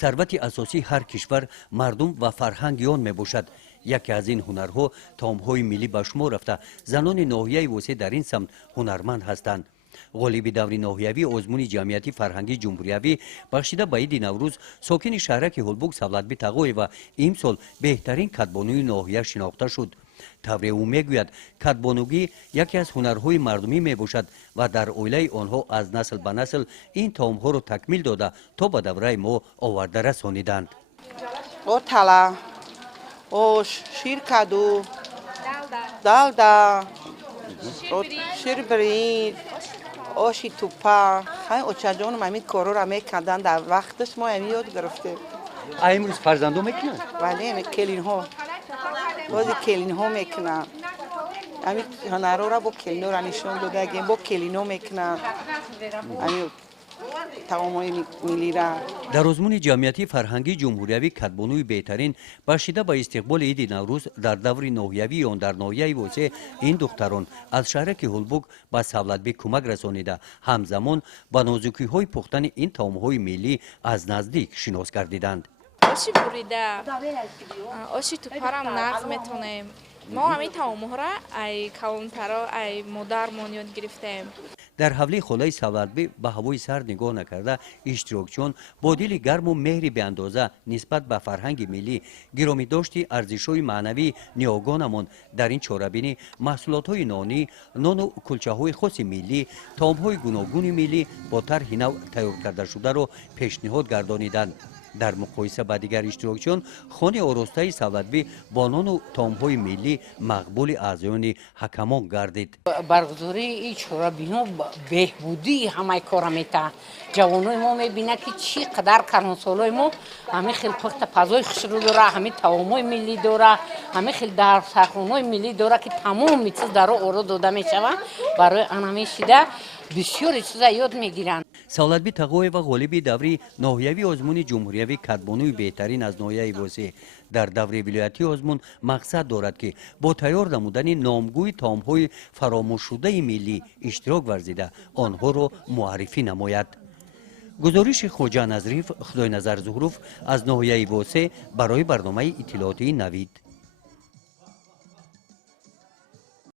сарвати асосии ҳар кишвар мардум ва фарҳанги он мебошад. яке аз ин ҳунарҳо таомҳои миллӣ ба шумор рафта занони ноҳияи восеъ дар ин самт ҳунарманд ҳастанд. ғолиби даври ноҳиявӣ озмуни ҷамъияти фарҳангии ҷумҳуриявӣ бахшида ба иди наврӯз сокини шаҳраки ҳулбуг Савлатби Тағоева имсол беҳтарин катбонуи ноҳия шинохта шуд. тавре ӯ мегӯяд катбонугӣ яке аз ҳунарҳои мардумӣ мебошад ва дар оилаи онҳо аз насл ба насл ин таомҳоро такмил дода то ба давраи мо оварда расониданд. тала ош ширкаду далда ширбирин оши тупа хай очаҷону ҳамин корора мекардан дар вақташ мо ҳамин ёд гирифтем. имрӯз фарзандо мекунанд? бале келинҳо бози келинҳо мекунанд. ҳамин ҳунарора бо келинҳора нишон додагем бо келинҳо мекунанд ҳамин таомҳои миллира. дар озмуни ҷамъияти фарҳангии ҷумҳуриявӣ катбонуи беҳтарин бахшида ба истиқболи иди наврӯз дар даври ноҳиявии он дар ноҳияи восеъ ин духтарон аз шаҳраки ҳулбуг ба Савлатбек кӯмак расонида ҳамзамон ба нозукиҳои пухтани ин таомҳои миллӣ аз наздик шинос гардиданд. оши бурида оши тупарам нағз метонем. мо ҳамин таомҳоро ай калонтаро ай модармон ёд гирифтем. дар ҳавлии холаи Савлатбек ба ҳавои сард нигоҳ накарда иштирокчиён бо дили гарму меҳри беандоза нисбат ба фарҳанги миллӣ гиромидошти арзишҳои маънавии ниогонамон дар ин чорабинӣ маҳсулотҳои нонӣ нону кулчаҳои хоси миллӣ таомҳои гуногуни миллӣ бо тарҳи нав тайёркардашударо пешниҳод гардониданд. дар муқоиса ба дигар иштирокчиён хони оростаи Савлатбек бо нону таомҳои миллӣ мақбули аъзоёни ҳакамон гардид. баргузории ин чорабиҳо беҳбудии ҳамаи кора метаҳад. ҷавонои мо мебинад ки чӣ қадар калонсолои мо ҳамин хел пухта пазои хушрӯ дора, ҳамин таомҳои миллӣ дора, ҳамин хел дастархонҳои миллӣ дора ки тамоми чиз дар оро дода мешавад. барои анамешида бисёри чиза ёд мегиранд. Савлатби Тағоева ғолиби даври ноҳиявии озмуни ҷумҳуриявӣ катбонуи беҳтарин аз ноҳияи восеъ дар даври вилоятии озмун мақсад дорад ки бо тайёр намудани номгӯи таомҳои фаромӯшшудаи миллӣ иштирок варзида онҳоро муаррифӣ намояд. гузориши Хоҷа Назриф, Худойназар Зуҳруф аз ноҳияи восеъ барои барномаи иттилоотии Навид.